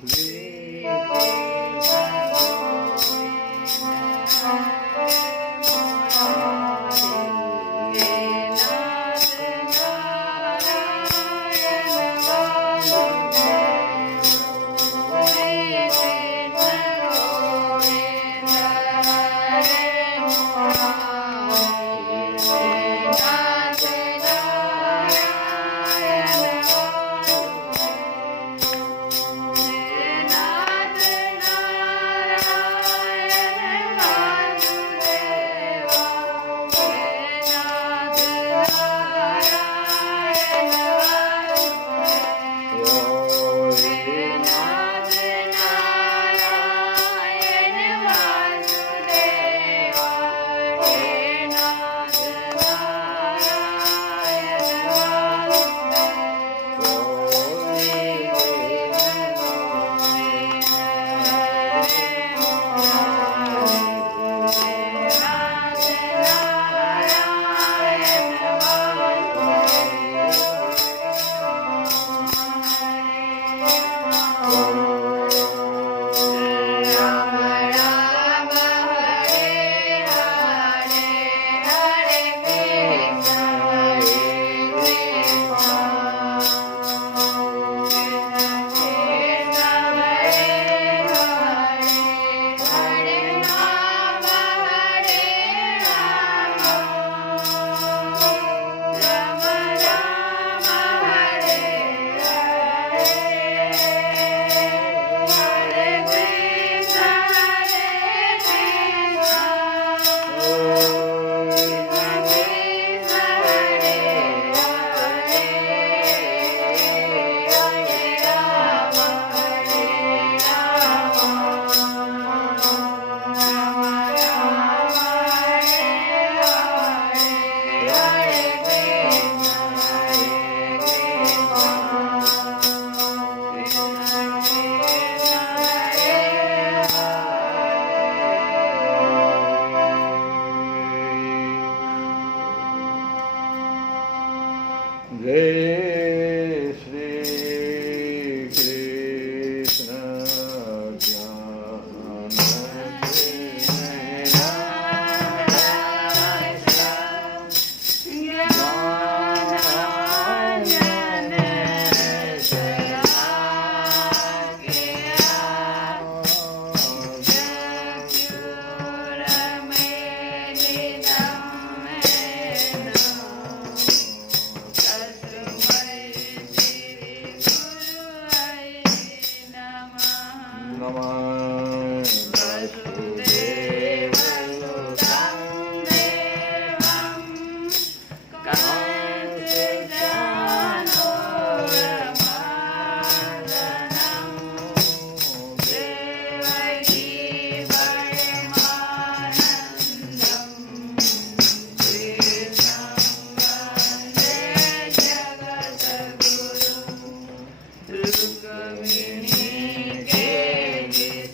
जय श्री कृष्ण ज्ञान Rukamini ke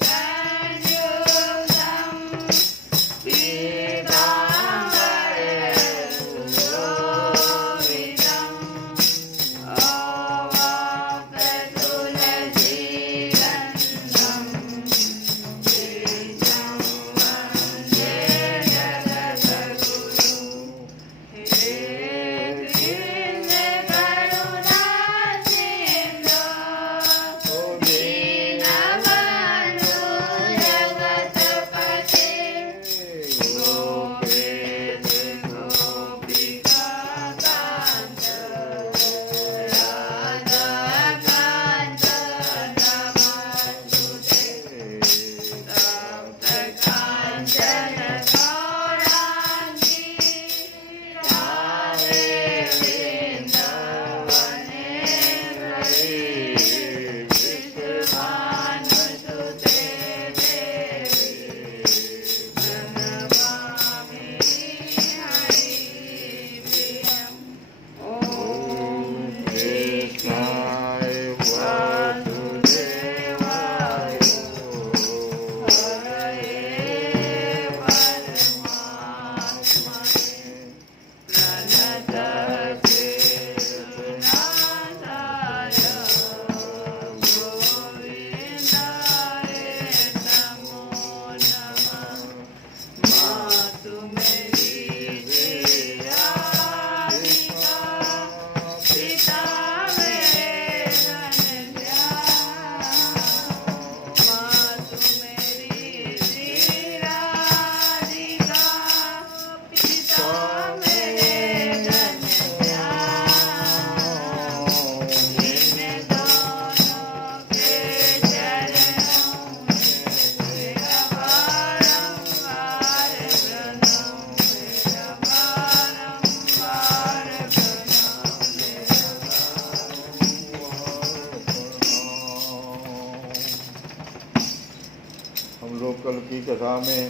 लोग कल की कथा में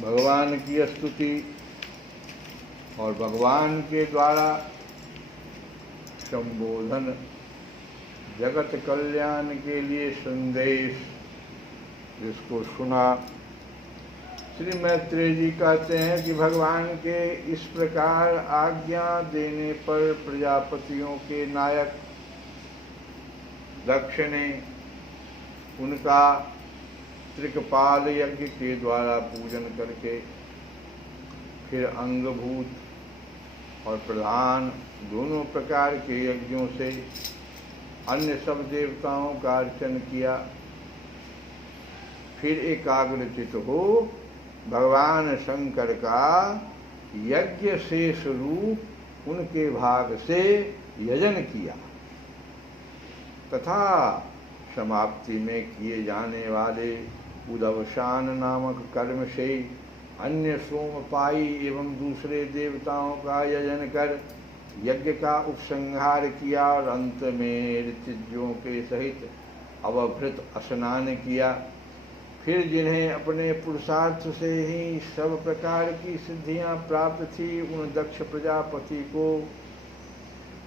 भगवान की स्तुति और भगवान के द्वारा संबोधन, जगत कल्याण के लिए संदेश जिसको सुना। श्री मैत्रेय जी कहते हैं कि भगवान के इस प्रकार आज्ञा देने पर प्रजापतियों के नायक दक्ष ने उनका त्रिकपाल यज्ञ के द्वारा पूजन करके फिर अंगभूत और प्रधान दोनों प्रकार के यज्ञों से अन्य सब देवताओं का अर्चन किया। फिर एकाग्रचित हो भगवान शंकर का यज्ञ शेष रूप उनके भाग से यजन किया तथा समाप्ति में किए जाने वाले उदवसान नामक कर्म से अन्य सोमपाई एवं दूसरे देवताओं का यजन कर यज्ञ का उपसंहार किया और अंत में ऋतिज्यों के सहित अवभृत स्नान किया। फिर जिन्हें अपने पुरुषार्थ से ही सब प्रकार की सिद्धियां प्राप्त थी उन दक्ष प्रजापति को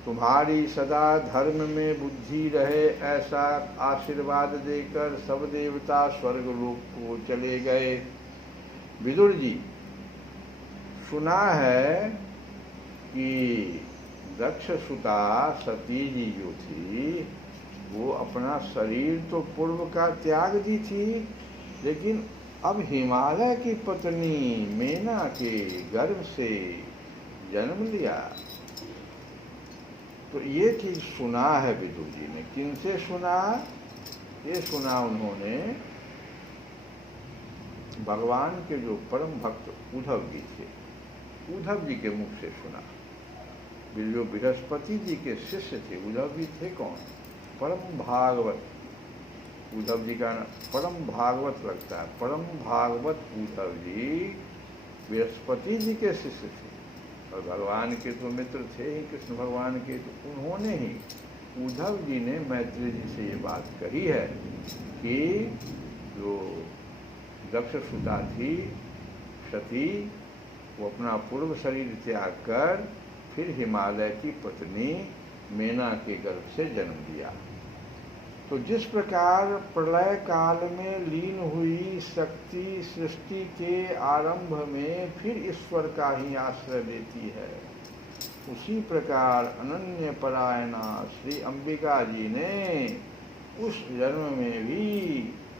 तुम्हारी सदा धर्म में बुद्धि रहे ऐसा आशीर्वाद देकर सब देवता स्वर्ग लोक को चले गए। विदुर जी, सुना है कि दक्ष सुता सती जी जो थी वो अपना शरीर तो पूर्व का त्याग दी थी, लेकिन अब हिमालय की पत्नी मेना के गर्भ से जन्म लिया। तो ये चीज सुना है विदुर जी ने। किनसे सुना? ये सुना उन्होंने भगवान के जो परम भक्त उद्धव जी थे, उद्धव जी के मुख से सुना। जो बृहस्पति जी के शिष्य थे, उद्धव जी थे कौन? परम भागवत। उद्धव जी का परम भागवत लगता है। परम भागवत उद्धव जी बृहस्पति जी के शिष्य थे और भगवान के तो मित्र थे ही, कृष्ण भगवान के। तो उन्होंने ही, उद्धव जी ने मैत्रेय जी से ये बात कही है कि जो दक्ष सुता थी सती, वो अपना पूर्व शरीर त्याग कर फिर हिमालय की पत्नी मेना के गर्भ से जन्म लिया। तो जिस प्रकार प्रलय काल में लीन हुई शक्ति सृष्टि के आरंभ में फिर ईश्वर का ही आश्रय लेती है, उसी प्रकार अनन्य परायणा श्री अंबिका जी ने उस जन्म में भी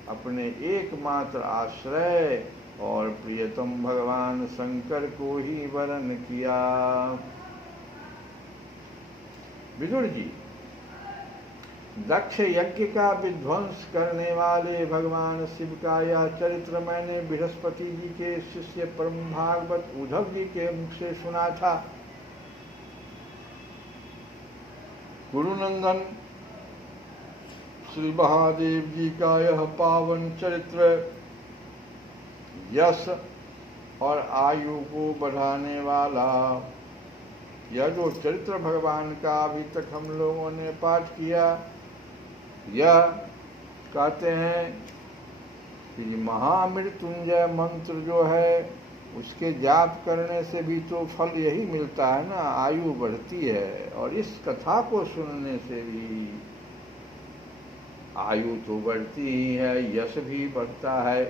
अपने एकमात्र आश्रय और प्रियतम भगवान शंकर को ही वरण किया। विदुर जी, दक्ष यज्ञ का विध्वंस करने वाले भगवान शिव का यह चरित्र मैंने बृहस्पति जी के शिष्य परम भागवत उद्धव जी के मुख से सुना था। गुरुनंदन श्री महादेव जी का यह पावन चरित्र यश और आयु को बढ़ाने वाला यह जो चरित्र भगवान का अभी तक हम लोगों ने पाठ किया, यह कहते हैं कि महामृत्युंजय मंत्र जो है उसके जाप करने से भी तो फल यही मिलता है ना, आयु बढ़ती है। और इस कथा को सुनने से भी आयु तो बढ़ती ही है, यश भी बढ़ता है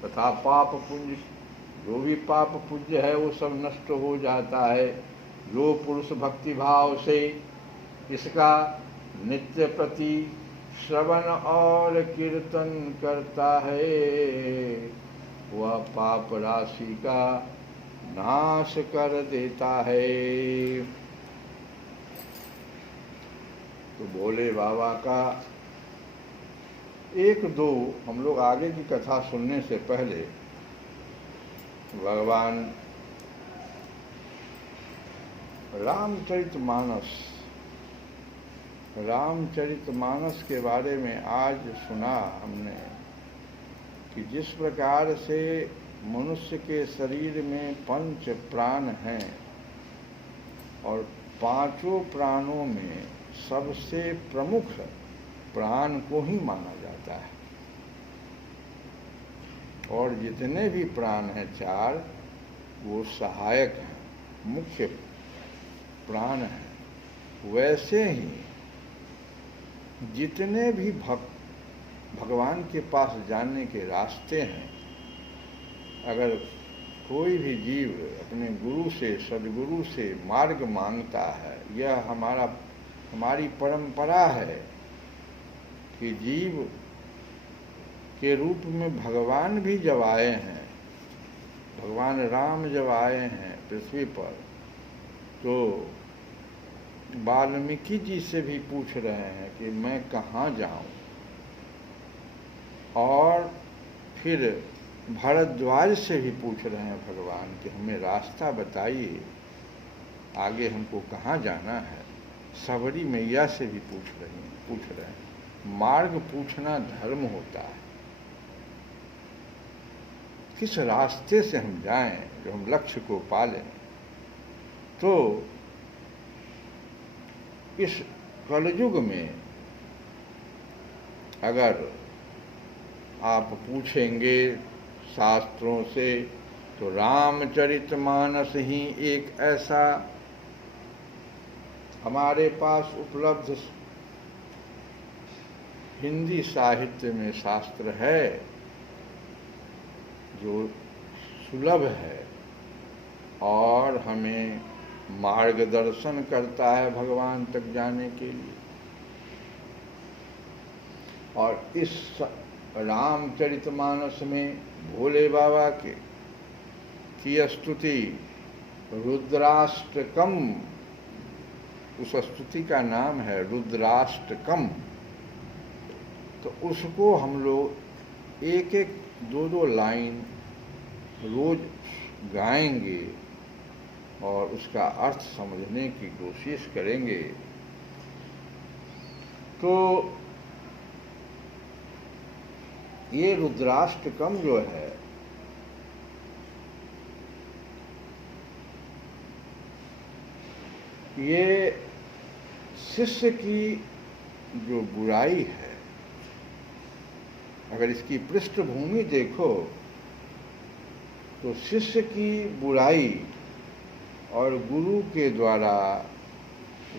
तथा पाप पुण्य, जो भी पाप पुण्य है वो सब नष्ट हो जाता है। जो पुरुष भक्ति भाव से इसका नित्य प्रति श्रवण और कीर्तन करता है वह पाप राशि का नाश कर देता है। तो भोले बाबा का एक दो हम लोग आगे की कथा सुनने से पहले भगवान रामचरितमानस के बारे में आज सुना हमने कि जिस प्रकार से मनुष्य के शरीर में 5 प्राण हैं और 5 प्राणों में सबसे प्रमुख प्राण को ही माना जाता है। और जितने भी प्राण हैं चार, वो सहायक हैं, मुख्य प्राण हैं। वैसे ही जितने भी भगवान के पास जाने के रास्ते हैं, अगर कोई भी जीव अपने गुरु से, सदगुरु से मार्ग मांगता है, यह हमारी परंपरा है कि जीव के रूप में भगवान भी जब आए हैं, भगवान राम जब आए हैं पृथ्वी पर, तो वाल्मीकि जी से भी पूछ रहे हैं कि मैं कहाँ जाऊं, और फिर भारद्वाज से भी पूछ रहे हैं भगवान कि हमें रास्ता बताइए, आगे हमको कहाँ जाना है। सबरी मैया से भी पूछ रहे हैं। मार्ग पूछना धर्म होता है। किस रास्ते से हम जाएं जो हम लक्ष्य को पालें। तो इस कलयुग में अगर आप पूछेंगे शास्त्रों से, तो रामचरितमानस ही एक ऐसा हमारे पास उपलब्ध हिंदी साहित्य में शास्त्र है जो सुलभ है और हमें मार्गदर्शन करता है भगवान तक जाने के लिए। और इस रामचरितमानस में भोले बाबा की स्तुति रुद्राष्टकम, उस स्तुति का नाम है रुद्राष्टकम। तो उसको हम लोग एक एक दो दो लाइन रोज गाएंगे और उसका अर्थ समझने की कोशिश करेंगे। तो ये रुद्राष्टकम जो है, ये शिष्य की जो बुराई है, अगर इसकी पृष्ठभूमि देखो तो शिष्य की बुराई और गुरु के द्वारा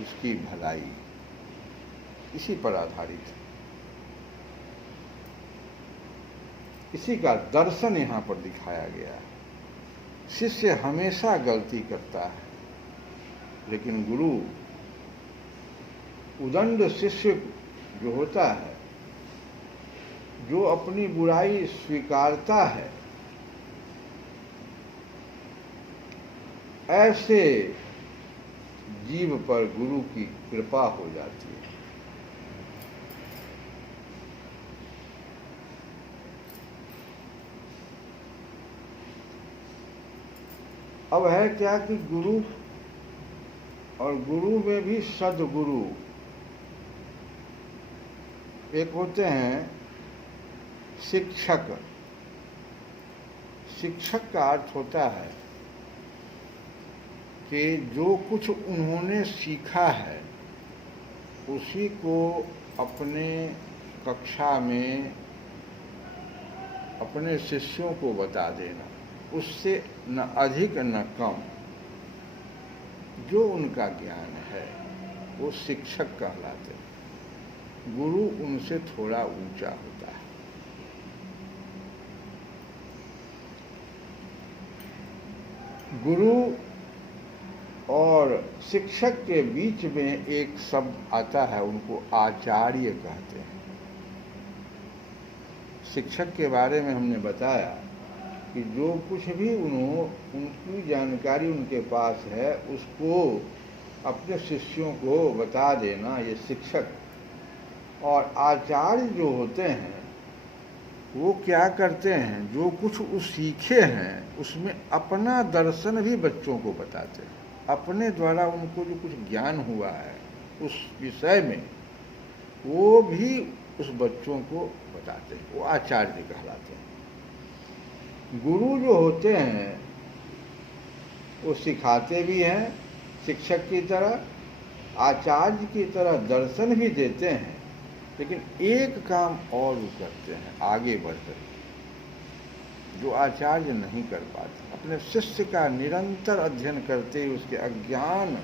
उसकी भलाई, इसी पर आधारित है। इसी का दर्शन यहाँ पर दिखाया गया है। शिष्य हमेशा गलती करता है, लेकिन गुरु उदंड शिष्य जो होता है, जो अपनी बुराई स्वीकारता है, ऐसे जीव पर गुरु की कृपा हो जाती है। अब है क्या कि गुरु, और गुरु में भी सदगुरु एक होते हैं। शिक्षक, शिक्षक का अर्थ होता है कि जो कुछ उन्होंने सीखा है उसी को अपने कक्षा में अपने शिष्यों को बता देना, उससे न अधिक न कम। जो उनका ज्ञान है वो शिक्षक कहलाते हैं। गुरु उनसे थोड़ा ऊंचा होता है। गुरु और शिक्षक के बीच में एक शब्द आता है, उनको आचार्य कहते हैं। शिक्षक के बारे में हमने बताया कि जो कुछ भी उनकी जानकारी उनके पास है उसको अपने शिष्यों को बता देना, ये शिक्षक। और आचार्य जो होते हैं वो क्या करते हैं, जो कुछ वो सीखे हैं उसमें अपना दर्शन भी बच्चों को बताते हैं। अपने द्वारा उनको जो कुछ ज्ञान हुआ है उस विषय में वो भी उस बच्चों को बताते हैं, वो आचार्य कहलाते हैं। गुरु जो होते हैं वो सिखाते भी हैं शिक्षक की तरह, आचार्य की तरह दर्शन भी देते हैं, लेकिन एक काम और वो करते हैं आगे बढ़कर। जो आचार्य नहीं कर पाते। अपने शिष्य का निरंतर अध्ययन करते उसके अज्ञान,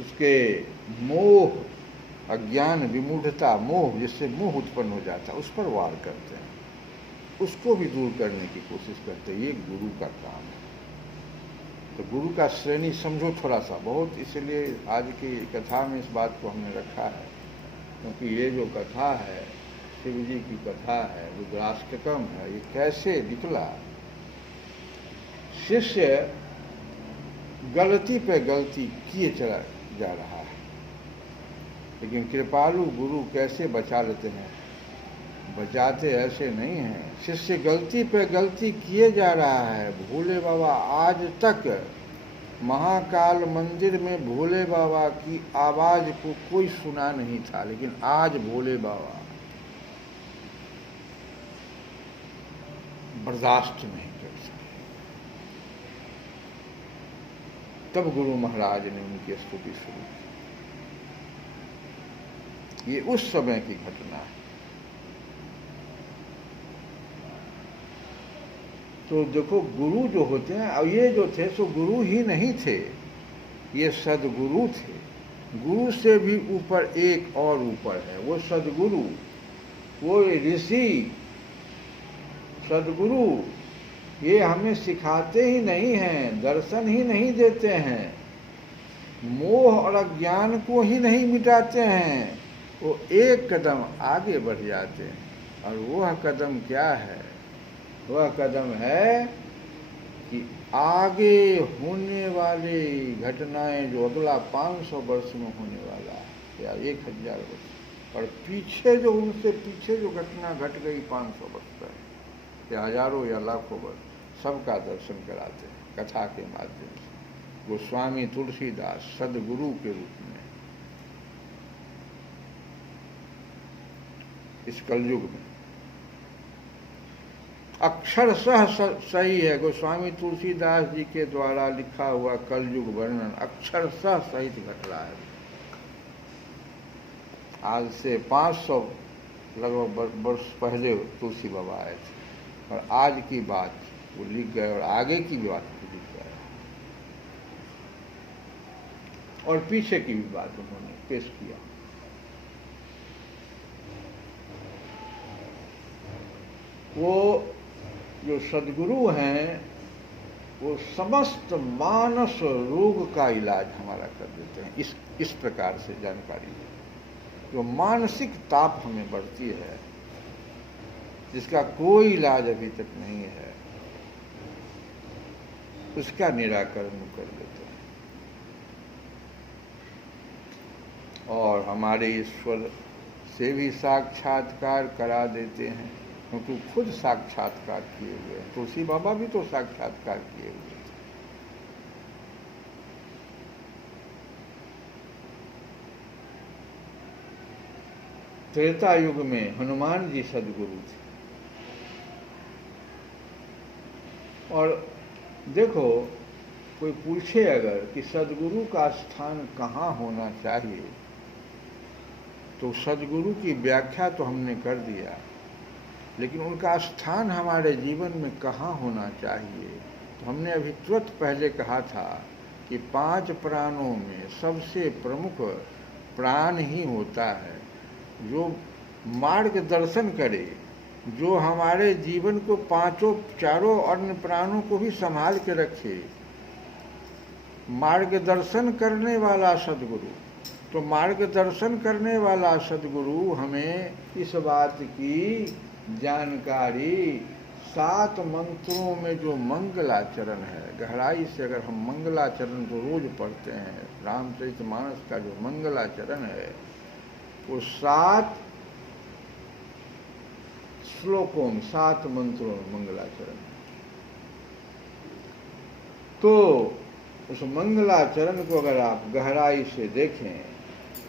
उसके मोह, अज्ञान, विमूढ़ता, मोह, जिससे मोह उत्पन्न हो जाता है, उस पर वार करते हैं, उसको भी दूर करने की कोशिश करते हैं। ये गुरु का काम है। तो गुरु का श्रेणी समझो थोड़ा सा बहुत, इसलिए आज की कथा में इस बात को हमने रखा है, क्योंकि ये जो कथा है, शिव जी की कथा है, रुद्राष्टकम है, ये कैसे निकला। शिष्य गलती पे गलती किए चला जा रहा है, लेकिन कृपालु गुरु कैसे बचा लेते हैं। बचाते ऐसे नहीं हैं। शिष्य गलती पे गलती किए जा रहा है। भोले बाबा आज तक महाकाल मंदिर में भोले बाबा की आवाज को कोई सुना नहीं था, लेकिन आज भोले बाबा बर्दाश्त नहीं कर सके। तब गुरु महाराज ने उनकी स्तुति शुरू की। ये उस समय की घटना है। तो देखो, गुरु जो होते हैं, और ये जो थे सो गुरु ही नहीं थे, ये सदगुरु थे। गुरु से भी ऊपर एक और ऊपर है, वो सदगुरु, वो ऋषि सदगुरु। ये हमें सिखाते ही नहीं हैं, दर्शन ही नहीं देते हैं, मोह और अज्ञान को ही नहीं मिटाते हैं, वो एक कदम आगे बढ़ जाते हैं। और वह कदम क्या है? वह कदम है कि आगे होने वाली घटनाएं, जो अगला 500 वर्ष में होने वाला है या 1000 वर्ष, और पीछे जो उनसे पीछे जो घटना घट गई 500 वर्ष तक या हजारों या लाखों वर्ष, सबका दर्शन कराते हैं कथा के माध्यम से। गोस्वामी तुलसीदास सदगुरु के रूप में इस कलयुग में अक्षरशः सही है। गोस्वामी तुलसीदास जी के द्वारा लिखा हुआ कलयुग वर्णन अक्षरशः सहित घट रहा है। आज से 500 लगभग वर्ष पहले तुलसी बाबा आए थे, और आज की बात वो लिख गए, और आगे की भी बात लिख गए, और पीछे की भी बात उन्होंने पेश किया। वो जो सदगुरु हैं, वो समस्त मानस रोग का इलाज हमारा कर देते हैं। इस प्रकार से जानकारी है। जो मानसिक ताप हमें बढ़ती है, जिसका कोई इलाज अभी तक नहीं है, उसका निराकरण कर देते हैं। और हमारे ईश्वर से भी साक्षात्कार करा देते हैं, क्योंकि खुद साक्षात्कार किए हुए हैं। तुलसी बाबा भी तो साक्षात्कार किए हुए थे। त्रेता युग में हनुमान जी सदगुरु थे। और देखो, कोई पूछे अगर कि सदगुरु का स्थान कहाँ होना चाहिए, तो सदगुरु की व्याख्या तो हमने कर दिया, लेकिन उनका स्थान हमारे जीवन में कहाँ होना चाहिए। तो हमने अभी तुरंत पहले कहा था कि 5 प्राणों में सबसे प्रमुख प्राण ही होता है, जो मार्गदर्शन करे, जो हमारे जीवन को चारों अन्य प्राणों को भी संभाल के रखे, मार्गदर्शन करने वाला सदगुरु। तो मार्गदर्शन करने वाला सदगुरु हमें इस बात की जानकारी 7 मंत्रों में जो मंगलाचरण है, गहराई से अगर हम मंगलाचरण को रोज पढ़ते हैं, रामचरितमानस का जो मंगलाचरण है, वो 7 श्लोकों में 7 मंत्रों में मंगलाचरण है। तो उस मंगलाचरण को अगर आप गहराई से देखें,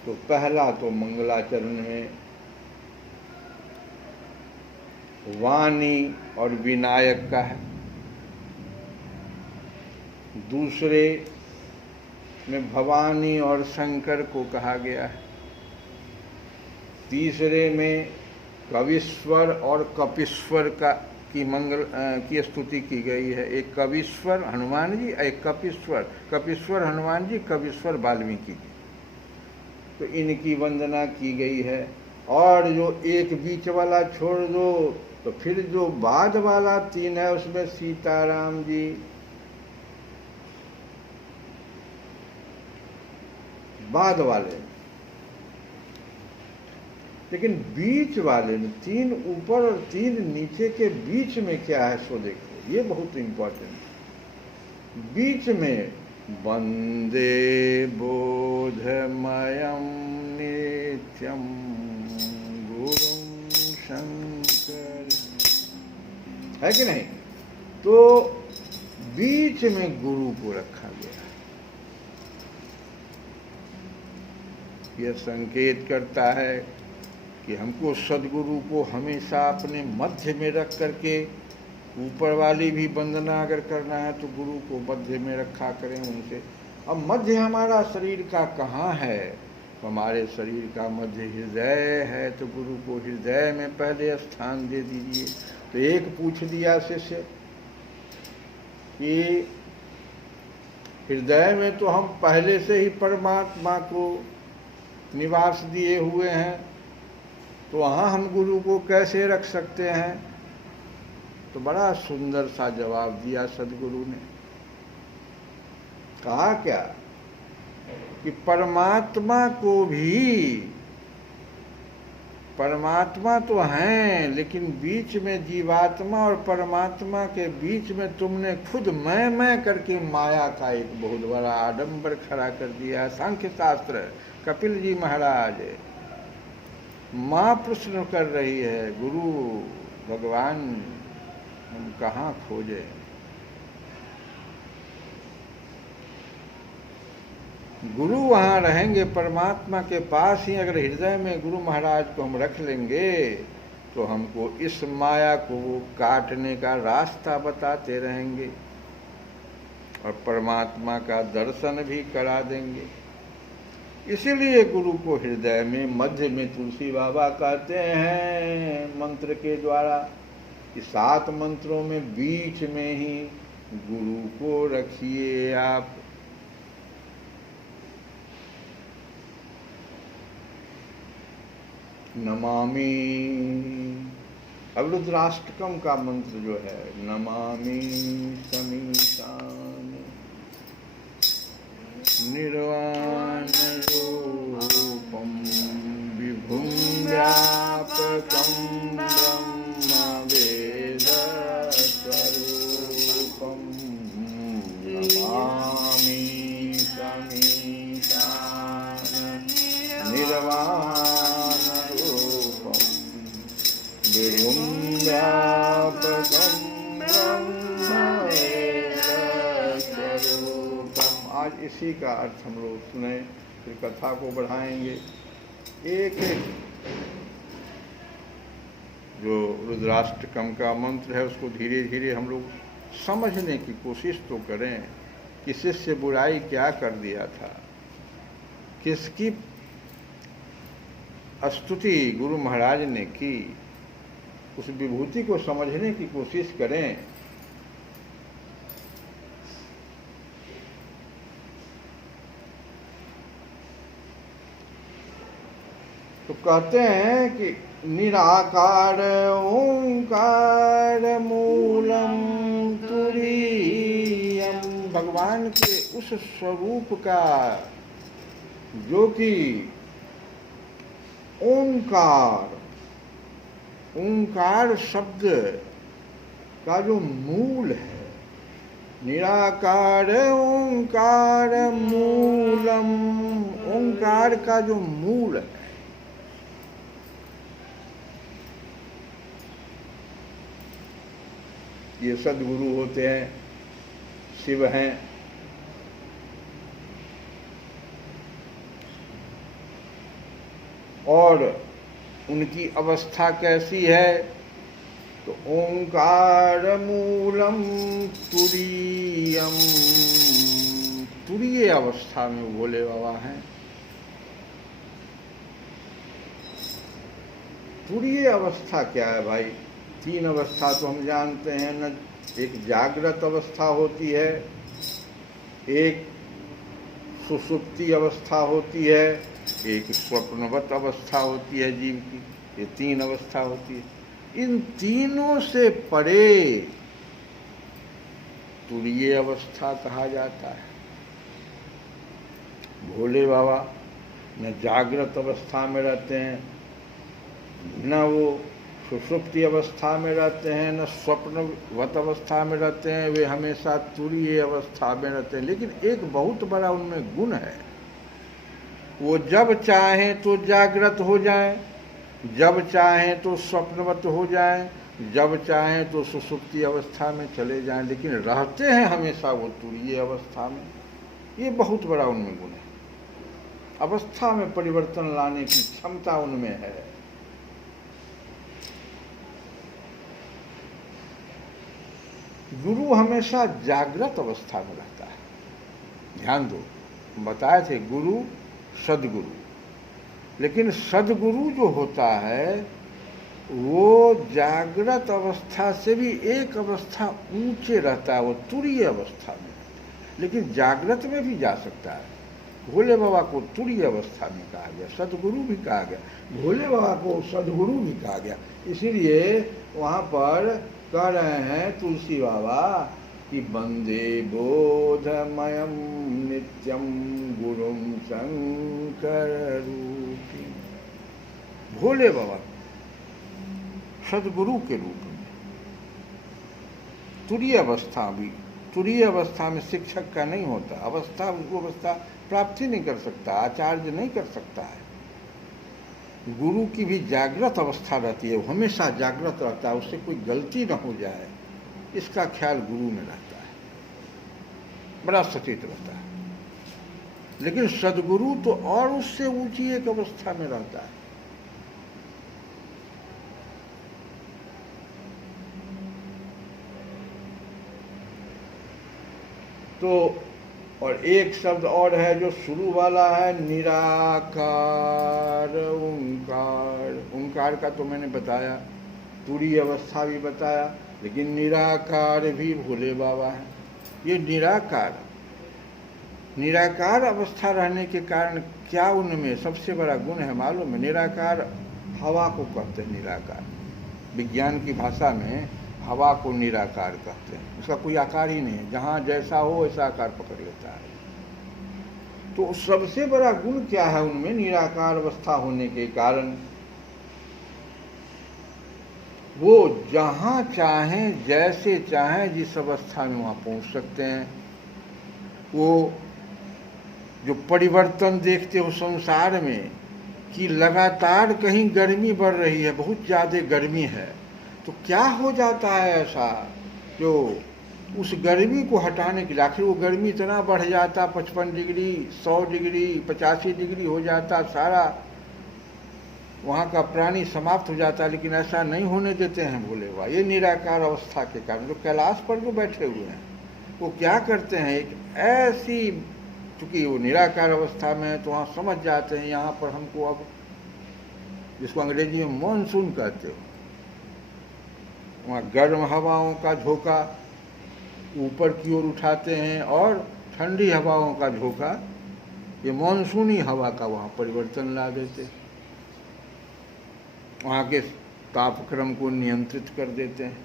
तो पहला तो मंगलाचरण में वाणी और विनायक का है, दूसरे में भवानी और शंकर को कहा गया है, तीसरे में कविश्वर और कपीश्वर की स्तुति की गई है। एक कविश्वर हनुमान जी, एक कपीश्वर। कपीश्वर हनुमान जी, कविश्वर वाल्मीकि जी। तो इनकी वंदना की गई है। और जो एक बीच वाला छोड़ दो तो फिर जो बाद वाला 3 है उसमें सीताराम जी, बाद वाले। लेकिन बीच वाले में 3 ऊपर और 3 नीचे के बीच में क्या है सो देखो, ये बहुत इंपॉर्टेंट। बीच में वंदे बोधमयं नित्यं गुरुं शंकर, है कि नहीं? तो बीच में गुरु को रखा गया। यह संकेत करता है कि हमको सदगुरु को हमेशा अपने मध्य में रख करके, ऊपर वाली भी वंदना अगर करना है तो गुरु को मध्य में रखा करें उनसे। अब मध्य हमारा शरीर का कहाँ है? तो हमारे शरीर का मध्य हृदय है, तो गुरु को हृदय में पहले स्थान दे दीजिए। तो एक पूछ दिया शिष्य कि हृदय में तो हम पहले से ही परमात्मा को निवास दिए हुए हैं, तो वहाँ हम गुरु को कैसे रख सकते हैं? तो बड़ा सुंदर सा जवाब दिया सदगुरु ने। कहा क्या कि परमात्मा को भी, परमात्मा तो हैं, लेकिन बीच में जीवात्मा और परमात्मा के बीच में तुमने खुद मैं करके माया का एक बहुत बड़ा आडंबर खड़ा कर दिया। सांख्य शास्त्र, कपिल जी महाराज, माँ प्रश्न कर रही है, गुरु भगवान हम कहाँ खोजे? गुरु वहाँ रहेंगे परमात्मा के पास ही। अगर हृदय में गुरु महाराज को हम रख लेंगे तो हमको इस माया को काटने का रास्ता बताते रहेंगे और परमात्मा का दर्शन भी करा देंगे। इसीलिए गुरु को हृदय में मध्य में तुलसी बाबा कहते हैं मंत्र के द्वारा कि 7 मंत्रों में बीच में ही गुरु को रखिए आप। नमामि, अब रुद्राष्टकम का मंत्र जो है, नमामि समीशान निर्वाण रूपम विभुं व्यापकं ब्रह्म वेद स्वरूपम नमामि समीशान निर्वाण रूपम विभुं व्यापकं ब्रह्म वेद स्वरूपम। आज इसी का अर्थ हम लोग सुने, फिर कथा को बढ़ाएंगे। एक जो रुद्राष्टकम का मंत्र है उसको धीरे धीरे हम लोग समझने की कोशिश तो करें कि शिष्य बुराई क्या कर दिया था, किसकी स्तुति गुरु महाराज ने की, उस विभूति को समझने की कोशिश करें। तो कहते हैं कि निराकार ओंकार मूलम तुरीयम, भगवान के उस स्वरूप का जो कि ओंकार, ओंकार शब्द का जो मूल है, निराकार ओंकार मूलम, ओंकार का जो मूल है, ये सद्गुरु होते हैं, शिव हैं। और उनकी अवस्था कैसी है? तो ओंकार मूलम तुरीयम, तुरीय अवस्था में भोले बाबा हैं। तुरीय अवस्था क्या है भाई? 3 अवस्था तो हम जानते हैं न। एक जागृत अवस्था होती है, एक सुषुप्ति अवस्था होती है, एक स्वप्नवत अवस्था होती है जीव की। ये 3 अवस्था होती है। इन तीनों से परे तुरीय अवस्था कहा जाता है। भोले बाबा न जागृत अवस्था में रहते हैं, न वो सुषुप्ति अवस्था में रहते हैं, न स्वप्नवत अवस्था में रहते हैं। वे हमेशा तुरीय अवस्था में रहते हैं। लेकिन एक बहुत बड़ा उनमें गुण है, वो जब चाहें तो जागृत हो जाएं, जब चाहें तो स्वप्नवत हो जाएं, जब चाहें तो सुषुप्ति अवस्था में चले जाएं, लेकिन रहते हैं हमेशा वो तुरीय अवस्था में। ये बहुत बड़ा उनमें गुण है। अवस्था में परिवर्तन लाने की क्षमता उनमें है। गुरु हमेशा जागृत अवस्था में रहता है। ध्यान दो, बताए थे गुरु सदगुरु, लेकिन सदगुरु जो होता है वो जागृत अवस्था से भी एक अवस्था ऊंचे रहता है, वो तुरीय अवस्था में। लेकिन जागृत में भी जा सकता है। भोले बाबा को तुरीय अवस्था में कहा गया, सदगुरु भी कहा गया, भोले बाबा को सदगुरु भी कहा गया। इसीलिए वहाँ पर कह रहे हैं तुलसी बाबा कि वंदे बोधमयम नित्यम गुरुम शंकर रूपी। भोले बाबा सदगुरु के रूप में। तुरीय अवस्था भी, तुरीय अवस्था में शिक्षक का नहीं होता अवस्था, उसको अवस्था प्राप्त ही नहीं कर सकता, आचार्य नहीं कर सकता है। गुरु की भी जागृत अवस्था रहती है, वो हमेशा जागृत रहता है, उससे कोई गलती न हो जाए इसका ख्याल गुरु में रहता है, बड़ा सचेत रहता है। लेकिन सदगुरु तो और उससे ऊंची एक अवस्था में रहता है। तो और एक शब्द और है जो शुरू वाला है, निराकार ओंकार। ओंकार का तो मैंने बताया, तुरीय अवस्था भी बताया, लेकिन निराकार भी भोले बाबा है। ये निराकार, निराकार अवस्था रहने के कारण क्या उनमें सबसे बड़ा गुण है मालूम है? निराकार हवा को कहते हैं। निराकार विज्ञान की भाषा में हवा को निराकार कहते हैं। उसका कोई आकार ही नहीं है, जहाँ जैसा हो वैसा आकार पकड़ लेता है। तो सबसे बड़ा गुण क्या है उनमें? निराकार अवस्था होने के कारण वो जहाँ चाहें जैसे चाहें जिस अवस्था में वहाँ पहुँच सकते हैं। वो जो परिवर्तन देखते हो संसार में कि लगातार कहीं गर्मी बढ़ रही है, बहुत ज़्यादा गर्मी है, तो क्या हो जाता है ऐसा जो उस गर्मी को हटाने के लिए, आखिर वो गर्मी इतना बढ़ जाता, 55 डिग्री 100 डिग्री 85 डिग्री हो जाता, सारा वहाँ का प्राणी समाप्त हो जाता, लेकिन ऐसा नहीं होने देते हैं भोले बाबा। ये निराकार अवस्था के कारण जो कैलाश पर जो बैठे हुए हैं वो क्या करते हैं, एक ऐसी, चूँकि वो निराकार अवस्था में है तो वहाँ समझ जाते हैं यहाँ पर हमको अब, जिसको अंग्रेजी में मानसून कहते हो, वहाँ गर्म हवाओं का झोंका ऊपर की ओर उठाते हैं और ठंडी हवाओं का झोंका, ये मानसूनी हवा का वहाँ परिवर्तन ला देते हैं, वहाँ के तापक्रम को नियंत्रित कर देते हैं।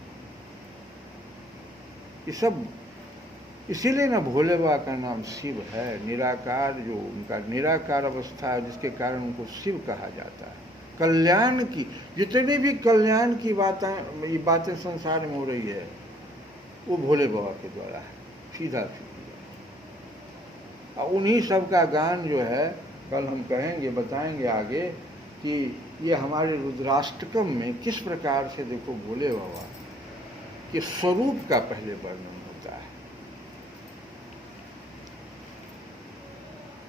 ये सब इसीलिए ना भोले बाबा का नाम शिव है। निराकार जो उनका निराकार अवस्था है जिसके कारण उनको शिव कहा जाता है। कल्याण की जितनी भी कल्याण की बातें संसार में हो रही है वो भोले बाबा के द्वारा है, सीधा सीधा। और उन्हीं सब का गान जो है कल हम कहेंगे, बताएंगे आगे कि ये हमारे रुद्राष्टकम में किस प्रकार से देखो भोले बाबा के स्वरूप का पहले वर्णन होता है।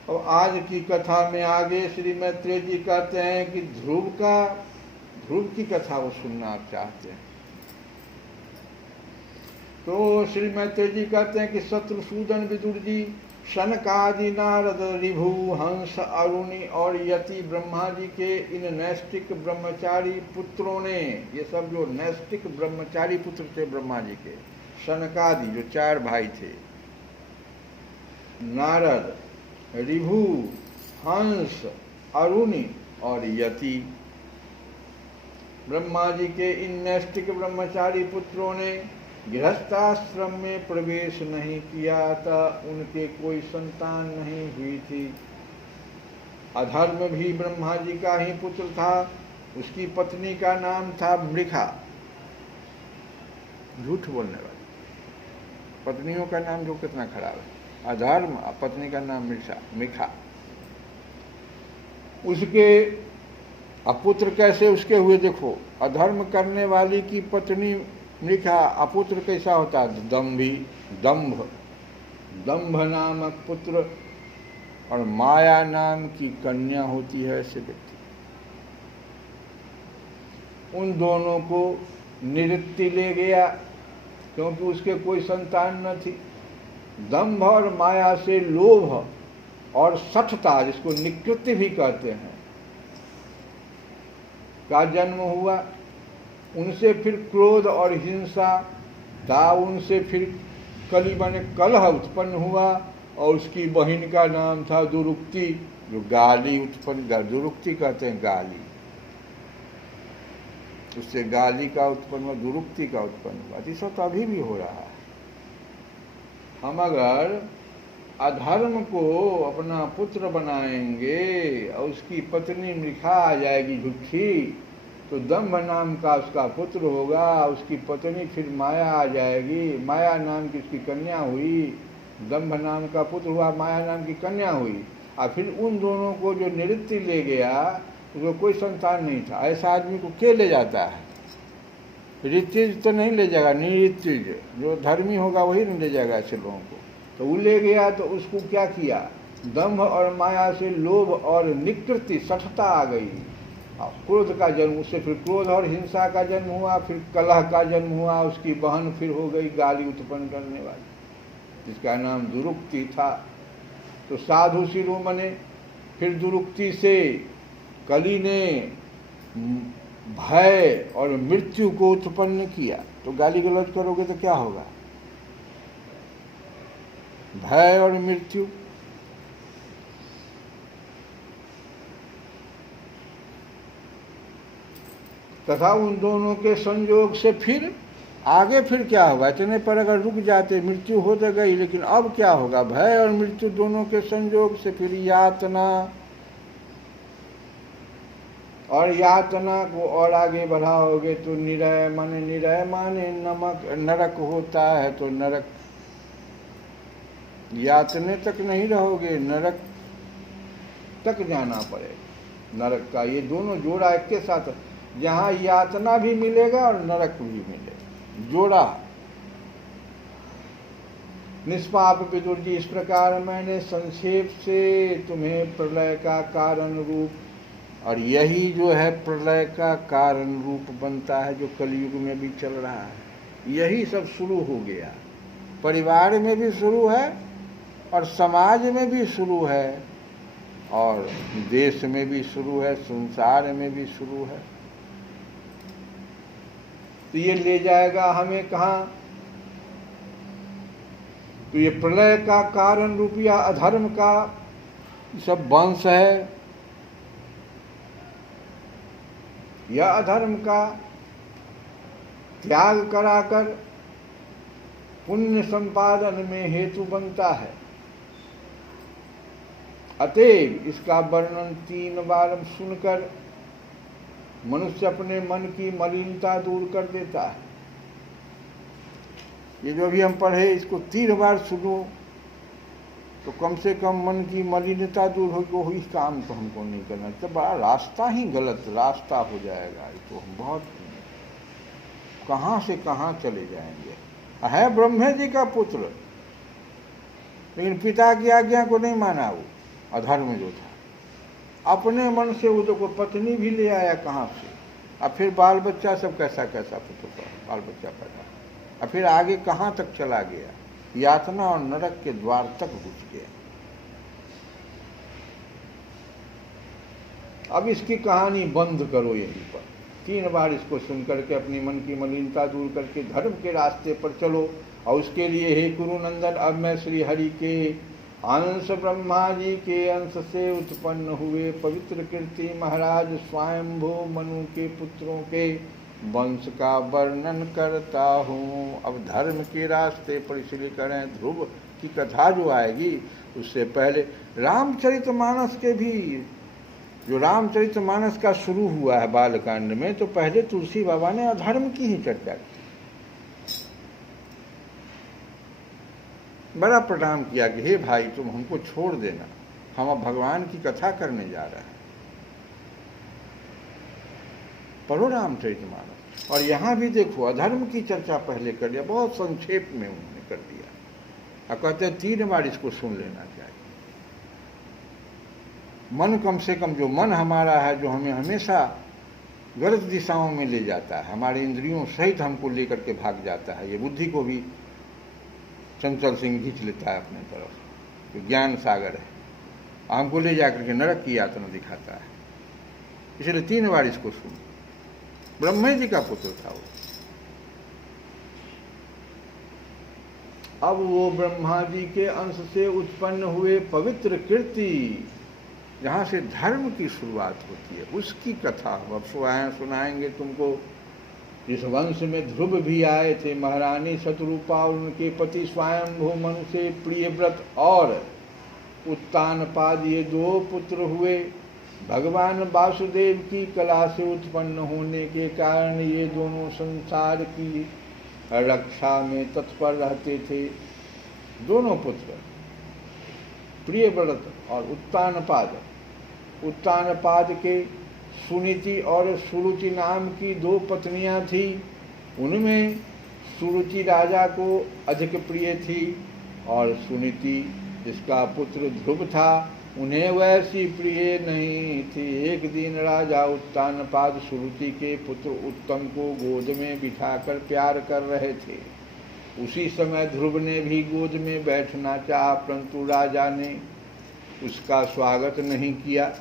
और आज की कथा में आगे श्री मैत्रेय जी कहते हैं कि ध्रुव की कथा वो सुनना आप चाहते हैं तो श्री मैत्रेय जी कहते हैं कि शत्रुसूदन विदुर जी शनकादि नारद ऋभु हंस अरुणि और यति ब्रह्मा जी के इन नैष्टिक ब्रह्मचारी पुत्रों ने, ये सब जो नैष्टिक ब्रह्मचारी पुत्र थे ब्रह्मा जी के, शनकादि जो 4 भाई थे, नारद, ऋभु, हंस, अरुणि और यति, ब्रह्मा जी के इन नैष्टिक ब्रह्मचारी पुत्रों ने गृहस्थाश्रम में प्रवेश नहीं किया था, उनके कोई संतान नहीं हुई थी। अधर्म भी ब्रह्मा जी का ही पुत्र था, उसकी पत्नी का नाम था मृखा, झूठ बोलने वाली पत्नियों का नाम जो कितना खराब है, अधर्म, पत्नी का नाम मृखा। उसके अपुत्र कैसे उसके हुए देखो, अधर्म करने वाली की पत्नी मृखा, अपुत्र कैसा होता है, दम्भी, दंभ नामक पुत्र, और माया नाम की कन्या होती है ऐसे व्यक्ति। उन दोनों को निवृत्ति ले गया क्योंकि उसके कोई संतान न थी। दंभ और माया से लोभ और सठता, जिसको निकृत्य भी कहते हैं, का जन्म हुआ। उनसे फिर क्रोध और हिंसा था, उनसे फिर कली बने कलह उत्पन्न हुआ, और उसकी बहन का नाम था दुरुक्ति, जो गाली उत्पन्न, दुरुक्ति कहते हैं गाली, उससे गाली का उत्पन्न हुआ, दुरुक्ति का उत्पन्न हुआ। इस वक्त अभी भी हो रहा है। हम अगर अधर्म को अपना पुत्र बनाएंगे और उसकी पत्नी मृखा आ जाएगी झूठी, तो दंभ नाम का उसका पुत्र होगा, उसकी पत्नी फिर माया आ जाएगी, माया नाम की उसकी कन्या हुई, दंभ नाम का पुत्र हुआ, माया नाम की कन्या हुई, और फिर उन दोनों को जो निवृत्ति ले गया, उसको कोई संतान नहीं था। ऐसा आदमी को के ले जाता है, ऋतिज तो नहीं ले जाएगा, निऋतिज जो धर्मी होगा वही नहीं ले जाएगा ऐसे लोगों को। तो वो ले गया, तो उसको क्या किया, दंभ और माया से लोभ और निकृति, सठता आ गई, क्रोध का जन्म, उससे फिर क्रोध और हिंसा का जन्म हुआ, फिर कलह का जन्म हुआ, उसकी बहन फिर हो गई गाली उत्पन्न करने वाली, जिसका नाम दुरुक्ति था। तो साधु शिरोमणि, फिर दुरुक्ति से कली ने भय और मृत्यु को उत्पन्न किया। तो गाली गलौज करोगे तो क्या होगा, भय और मृत्यु। तथा उन दोनों के संयोग से फिर आगे फिर क्या होगा, इतने पर अगर रुक जाते, मृत्यु हो तो गई, लेकिन अब क्या होगा, भय और मृत्यु दोनों के संयोग से फिर यातना, और यातना को और आगे बढ़ाओगे तो निरय माने नमक, नरक होता है, तो नरक, यातने तक नहीं रहोगे, नरक तक जाना पड़ेगा। नरक का ये दोनों जोड़ा एक के साथ, जहाँ यातना भी मिलेगा और नरक भी मिलेगा, जोड़ा। निष्पाप विदुर जी, इस प्रकार मैंने संक्षेप से तुम्हें प्रलय का कारण रूप, और यही जो है प्रलय का कारण रूप बनता है, जो कलयुग में भी चल रहा है। यही सब शुरू हो गया, परिवार में भी शुरू है, और समाज में भी शुरू है, और देश में भी शुरू है, संसार में भी शुरू है। तो ये ले जाएगा हमें कहाँ, तो ये प्रलय का कारण रूपिया अधर्म का सब वंश है, यह अधर्म का त्याग कराकर पुण्य संपादन में हेतु बनता है। अतएव इसका वर्णन 3 बार सुनकर मनुष्य अपने मन की मलिनता दूर कर देता है। ये जो भी हम पढ़े, इसको 3 बार सुनो तो कम से कम मन की मलिनता दूर होगी। इस काम को हमको नहीं करना, तो बड़ा रास्ता ही गलत रास्ता हो जाएगा। तो हम बहुत कहाँ से कहाँ चले जाएंगे। है ब्रह्मे जी का पुत्र, लेकिन पिता की आज्ञा को नहीं माना, वो अधर्म जो था। अपने मन से वो तो पत्नी भी ले आया कहाँ से, और फिर बाल बच्चा सब कैसा कैसा पुत्र बाल बच्चा पैदा, और फिर आगे कहाँ तक चला गया। यातना और नरक के द्वार तक घुस गया। अब इसकी कहानी बंद करो यहीं पर। 3 बार इसको सुन करके अपनी मन की मलिनता दूर करके धर्म के रास्ते पर चलो। और उसके लिए हे कुरुनंदन, अब मैं श्री हरि के अंश, ब्रह्मा जी के अंश से उत्पन्न हुए पवित्र कीर्ति महाराज स्वयंभू मनु के पुत्रों के वंश का वर्णन करता हूँ। अब धर्म के रास्ते पर इसलिए करें, ध्रुव की कथा जो आएगी उससे पहले रामचरितमानस के भी, जो रामचरितमानस का शुरू हुआ है बालकांड में, तो पहले तुलसी बाबा ने अधर्म की ही चर्चा की। बड़ा प्रणाम किया कि हे भाई तुम हमको छोड़ देना, हम अब भगवान की कथा करने जा रहे हैं। पढ़ो रामचरितमानस। और यहाँ भी देखो अधर्म की चर्चा पहले कर दिया, बहुत संक्षेप में उन्होंने कर दिया। और कहते हैं 3 बार इसको सुन लेना चाहिए। मन कम से कम, जो मन हमारा है, जो हमें हमेशा गलत दिशाओं में ले जाता है, हमारे इंद्रियों सहित हमको लेकर के भाग जाता है, ये बुद्धि को भी चंचल सिंह खींच लेता है अपने तरफ, जो ज्ञान सागर है, हमको ले जाकर के नरक की यातना दिखाता है। इसलिए 3 बार इसको सुन। ब्रह्मा जी का पुत्र था वो। अब वो ब्रह्मा जी के अंश से उत्पन्न हुए पवित्र कीर्ति, जहाँ से धर्म की शुरुआत होती है, उसकी कथा अब सुनाएंगे तुमको। इस वंश में ध्रुव भी आए थे, महारानी शतरूपा और उनके पति स्वयंभू मनु से प्रियव्रत और उत्तानपाद, ये 2 पुत्र हुए। भगवान वासुदेव की कला से उत्पन्न होने के कारण ये दोनों संसार की रक्षा में तत्पर रहते थे। दोनों पुत्र प्रियव्रत और उत्तानपाद। उत्तानपाद के सुनीति और सुरुचि नाम की 2 पत्नियां थी। उनमें सुरुचि राजा को अधिक प्रिय थी और सुनीति, जिसका पुत्र ध्रुव था, उन्हें वैसी प्रिय नहीं थी। एक दिन राजा उत्तानपाद सुरुचि के पुत्र उत्तम को गोद में बिठाकर प्यार कर रहे थे। उसी समय ध्रुव ने भी गोद में बैठना चाहा, परंतु राजा ने उसका स्वागत नहीं किया।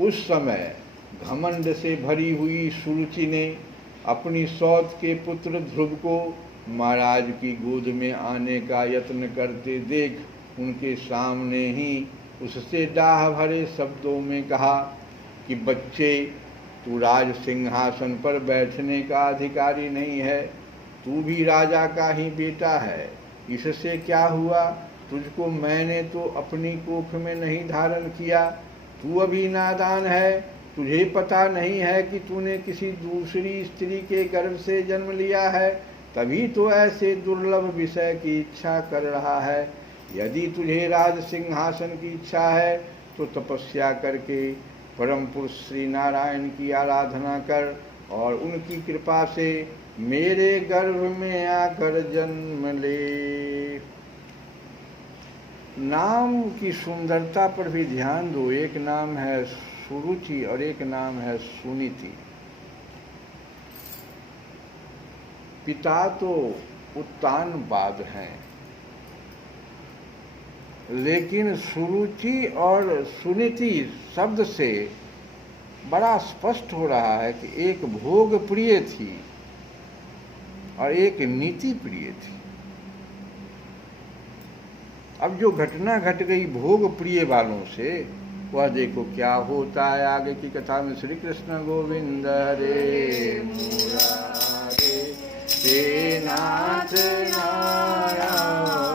उस समय घमंड से भरी हुई सुरुचि ने अपनी सौत के पुत्र ध्रुव को महाराज की गोद में आने का यत्न करते देख उनके सामने ही उससे डाह भरे शब्दों में कहा कि बच्चे, तू राज सिंहासन पर बैठने का अधिकारी नहीं है, तू भी राजा का ही बेटा है। इससे क्या हुआ? तुझको मैंने तो अपनी कोख में नहीं धारण किया, तू अभी नादान है। तुझे पता नहीं है कि तूने किसी दूसरी स्त्री के गर्भ से जन्म लिया है, तभी तो ऐसे दुर्लभ विषय की इच्छा कर रहा है। यदि तुझे राज सिंहासन की इच्छा है तो तपस्या करके परम पुरुष श्री नारायण की आराधना कर और उनकी कृपा से मेरे गर्भ में आकर जन्म ले। नाम की सुंदरता पर भी ध्यान दो। एक नाम है सुरुचि और एक नाम है सुनीति। पिता तो उत्तानपाद हैं, लेकिन सुरुचि और सुनीति शब्द से बड़ा स्पष्ट हो रहा है कि एक भोग प्रिय थी और एक नीति प्रिय थी। अब जो घटना घट गई भोग प्रिय वालों से, वह देखो क्या होता है आगे की कथा में। श्री कृष्ण गोविंद हरे मुरारे, हे नाथ नारायण